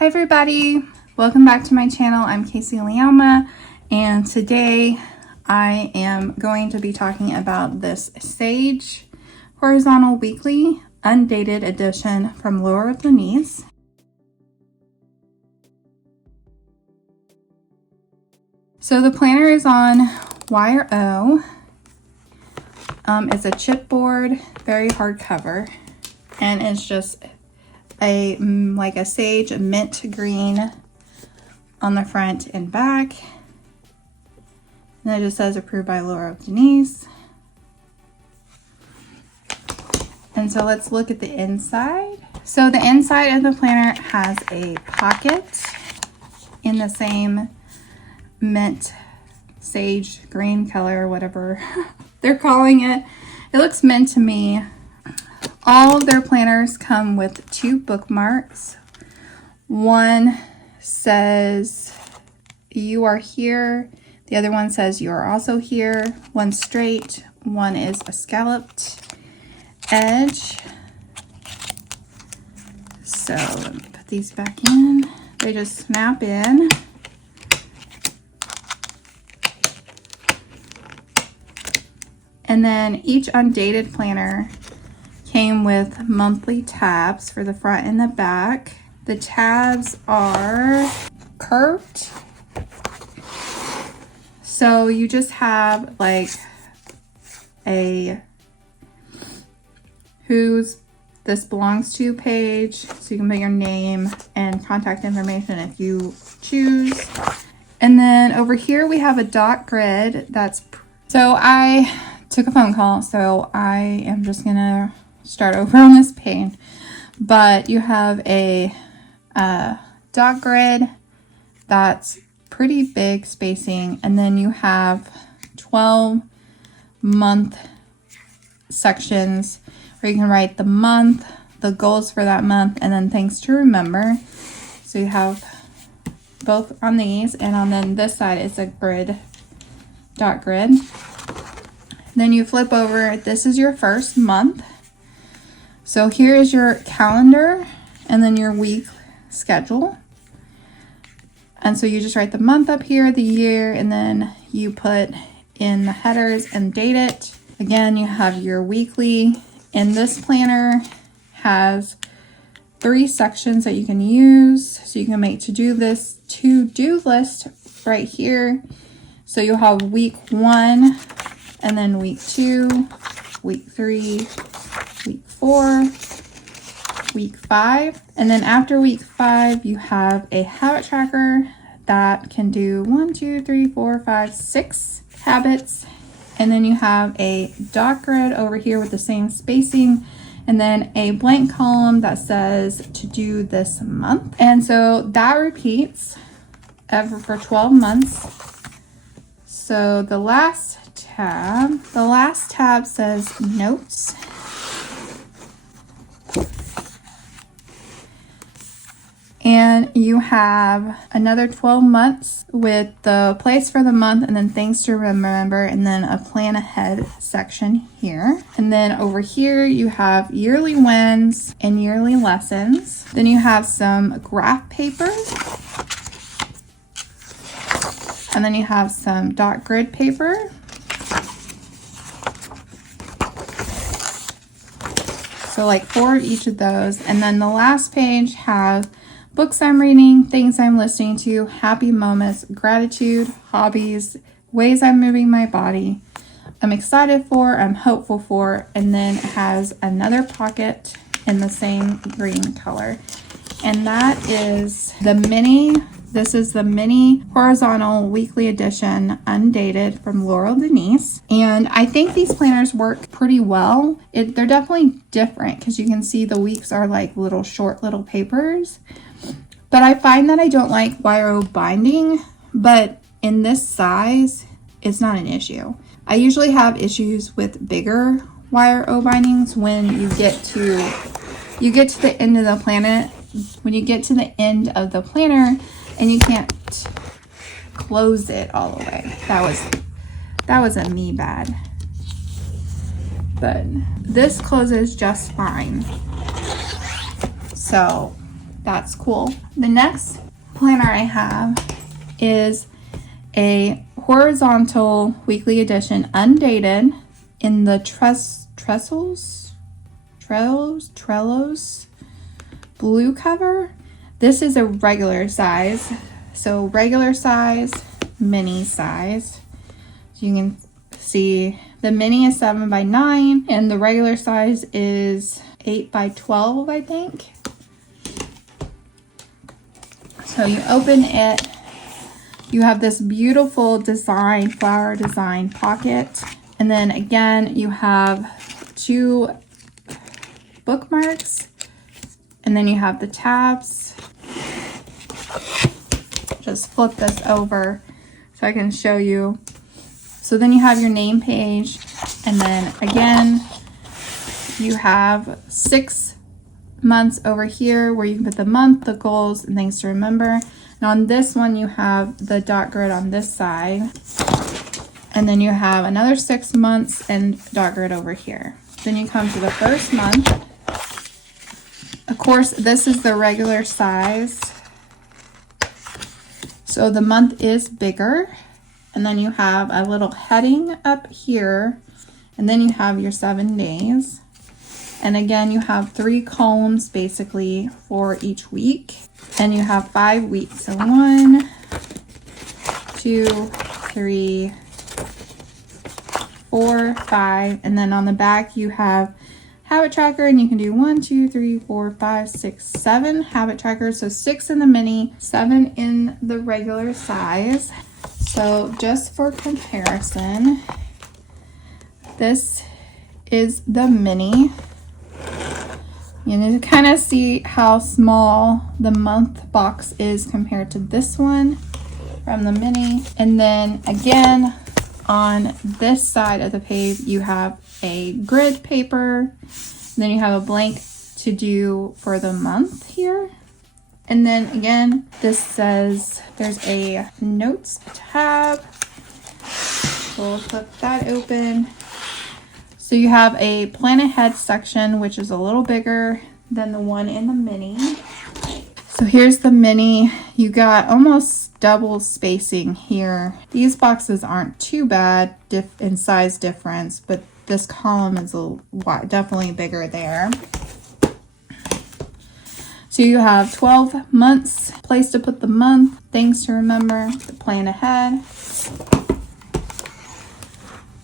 Hi everybody, welcome back to my channel. I'm Kasey LeAlma, and today I am going to be talking about this Sage Horizontal Weekly Undated Edition from Laurel Denise. So the planner is on wire O. It's a chipboard, very hard cover, and it's just like a sage mint green on the front and back. And it just says approved by Laurel Denise. And so let's look at the inside. So the inside of the planner has a pocket in the same mint sage green color, whatever they're calling it. It looks mint to me. All of their planners come with 2 bookmarks. One says you are here. The other one says you are also here. One straight, one is a scalloped edge. So let me put these back in. They just snap in. And then each undated planner came with monthly tabs for the front and the back. The tabs are curved. So you just have like a who's this belongs to page. So you can put your name and contact information if you choose. And then over here we have a dot grid so I took a phone call, so I am just gonna start over on this page. But you have a dot grid that's pretty big spacing, and then you have 12-month sections where you can write the month, the goals for that month, and then things to remember. So you have both on these, and on then this side is a grid, dot grid. Then you flip over, this is your first month. So here is your calendar and then your week schedule. And so you just write the month up here, the year, and then you put in the headers and date it. Again, you have your weekly. And this planner has 3 sections that you can use. So you can make to-do list right here. So you'll have week 1, and then week 2, week 3, week 4, week 5. And then after week 5, you have a habit tracker that can do 1, 2, 3, 4, 5, 6 habits. And then you have a dot grid over here with the same spacing, and then a blank column that says to do this month. And so that repeats for 12 months. So the last tab says notes. And you have another 12 months with the place for the month, and then things to remember, and then a plan ahead section here. And then over here you have yearly wins and yearly lessons. Then you have some graph paper. And then you have some dot grid paper. So like 4 of each of those. And then the last page has books I'm reading, things I'm listening to, happy moments, gratitude, hobbies, ways I'm moving my body, I'm excited for, I'm hopeful for, and then it has another pocket in the same green color. And that is the mini. This is the mini horizontal weekly edition undated from Laurel Denise. And I think these planners work pretty well. They're definitely different because you can see the weeks are like short little papers. But I find that I don't like wire binding, but in this size, it's not an issue. I usually have issues with bigger wire bindings when you get to the end of the planner. When you get to the end of the planner and you can't close it all the way. That was a me bad. But this closes just fine. So that's cool. The next planner I have is a horizontal weekly edition, undated, in the Trellos blue cover. This is a regular size. So regular size, mini size. So you can see the mini is 7x9 and the regular size is 8x12, I think. So you open it, you have this beautiful design, flower design pocket. And then again, you have 2 bookmarks, and then you have the tabs. Just flip this over so I can show you. So then you have your name page, and then again, you have 6 months over here where you can put the month, the goals, and things to remember. And on this one, you have the dot grid on this side. And then you have another 6 months and dot grid over here. Then you come to the first month. Of course, this is the regular size. So the month is bigger. And then you have a little heading up here. And then you have your 7 days. And again, you have 3 columns basically for each week. And you have 5 weeks. So 1, 2, 3, 4, 5, and then on the back you have habit tracker, and you can do 1, 2, 3, 4, 5, 6, 7 habit trackers. So 6 in the mini, 7 in the regular size. So just for comparison, this is the mini. You need to kind of see how small the month box is compared to this one from the mini. And then again, on this side of the page, you have a grid paper. Then you have a blank to do for the month here. And then again, this says there's a notes tab. We'll flip that open. So you have a plan ahead section, which is a little bigger than the one in the mini. So here's the mini. You got almost double spacing here. These boxes aren't too bad in size difference, but this column is definitely bigger there. So you have 12 months, place to put the month, things to remember, the plan ahead.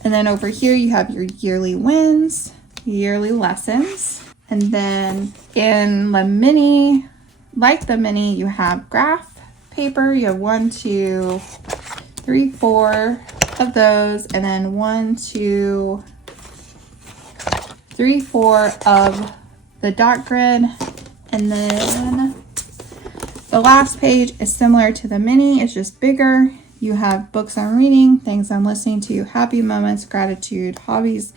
And then over here you have your yearly wins, yearly lessons. And then in the mini, like the mini, you have graph paper. You have 1, 2, 3, 4 of those, and then 1, 2, 3, 4 of the dot grid. And then the last page is similar to the mini, it's just bigger. You have books I'm reading, things I'm listening to, happy moments, gratitude, hobbies,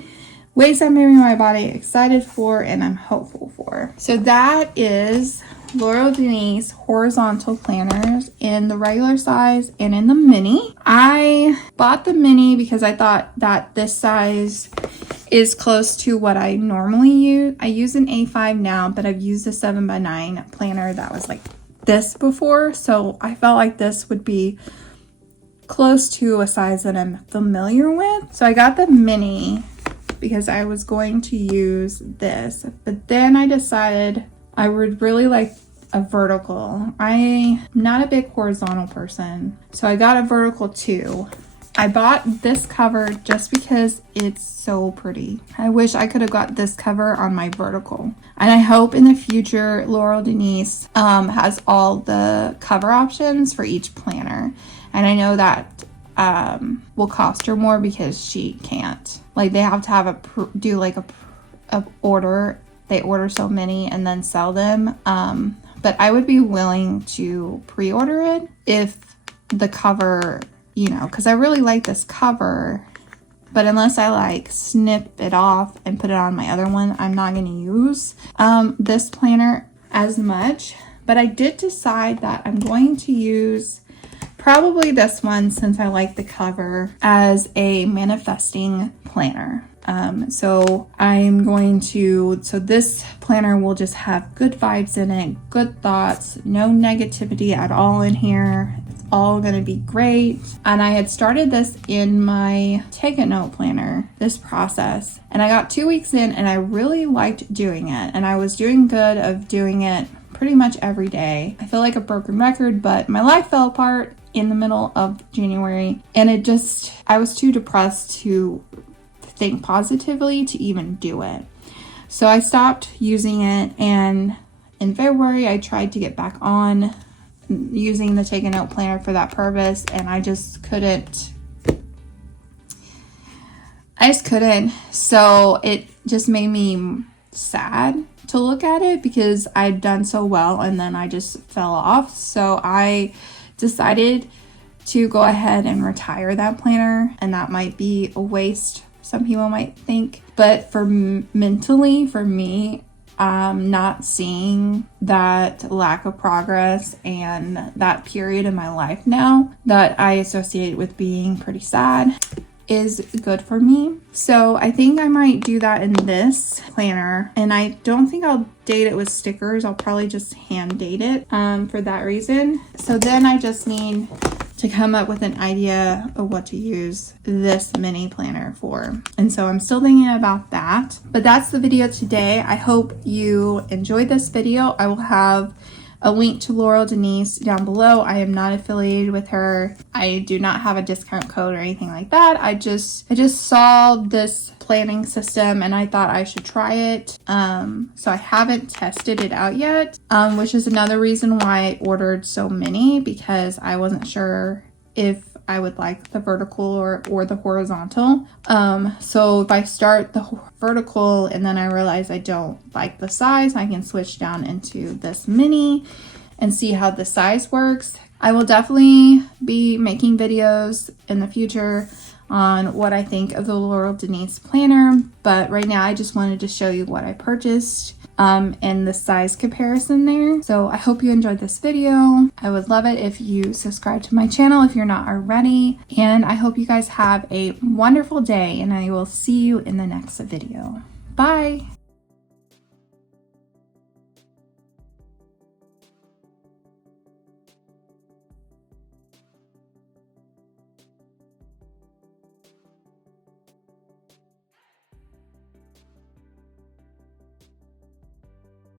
ways I'm moving my body, excited for, and I'm hopeful for. So that is Laurel Denise horizontal planners in the regular size and in the mini. I bought the mini because I thought that this size is close to what I normally use. I use an A5 now, but I've used a 7x9 planner that was like this before. So I felt like this would be close to a size that I'm familiar with. So I got the mini because I was going to use this, but then I decided I would really like a vertical. I'm not a big horizontal person, so I got a vertical too. I bought this cover just because it's so pretty. I wish I could have got this cover on my vertical. And I hope in the future Laurel Denise has all the cover options for each planner. And I know that will cost her more because she can't. Like they have to have a order. They order so many and then sell them. But I would be willing to pre-order it if the cover, you know, because I really like this cover, but unless I like snip it off and put it on my other one, I'm not going to use this planner as much. But I did decide that I'm going to use probably this one, since I like the cover, as a manifesting planner. So this planner will just have good vibes in it, good thoughts, no negativity at all in here. It's all going to be great. And I had started this in my Take a Note planner, this process, and I got 2 weeks in and I really liked doing it. And I was doing good of doing it pretty much every day. I feel like a broken record, but my life fell apart in the middle of January, and I was too depressed to think positively to even do it. So I stopped using it, and in February I tried to get back on using the Take a Note planner for that purpose, and I just couldn't. So it just made me sad to look at it because I'd done so well and then I just fell off. So I decided to go ahead and retire that planner, and that might be a waste, some people might think, but mentally for me, not seeing that lack of progress and that period in my life now that I associate with being pretty sad is good for me. So I think I might do that in this planner, and I don't think I'll date it with stickers. I'll probably just hand date it for that reason. So then I just need to come up with an idea of what to use this mini planner for. And so I'm still thinking about that, but that's the video today. I hope you enjoyed this video. I will have a link to Laurel Denise down below. I am not affiliated with her. I do not have a discount code or anything like that. I just saw this planning system and I thought I should try it. So I haven't tested it out yet, which is another reason why I ordered so many, because I wasn't sure if I would like the vertical or the horizontal. So if I start the vertical and then I realize I don't like the size, I can switch down into this mini and see how the size works. I will definitely be making videos in the future on what I think of the Laurel Denise planner, but right now I just wanted to show you what I purchased and the size comparison there. So I hope you enjoyed this video. I would love it if you subscribe to my channel if you're not already, and I hope you guys have a wonderful day, and I will see you in the next video. Bye.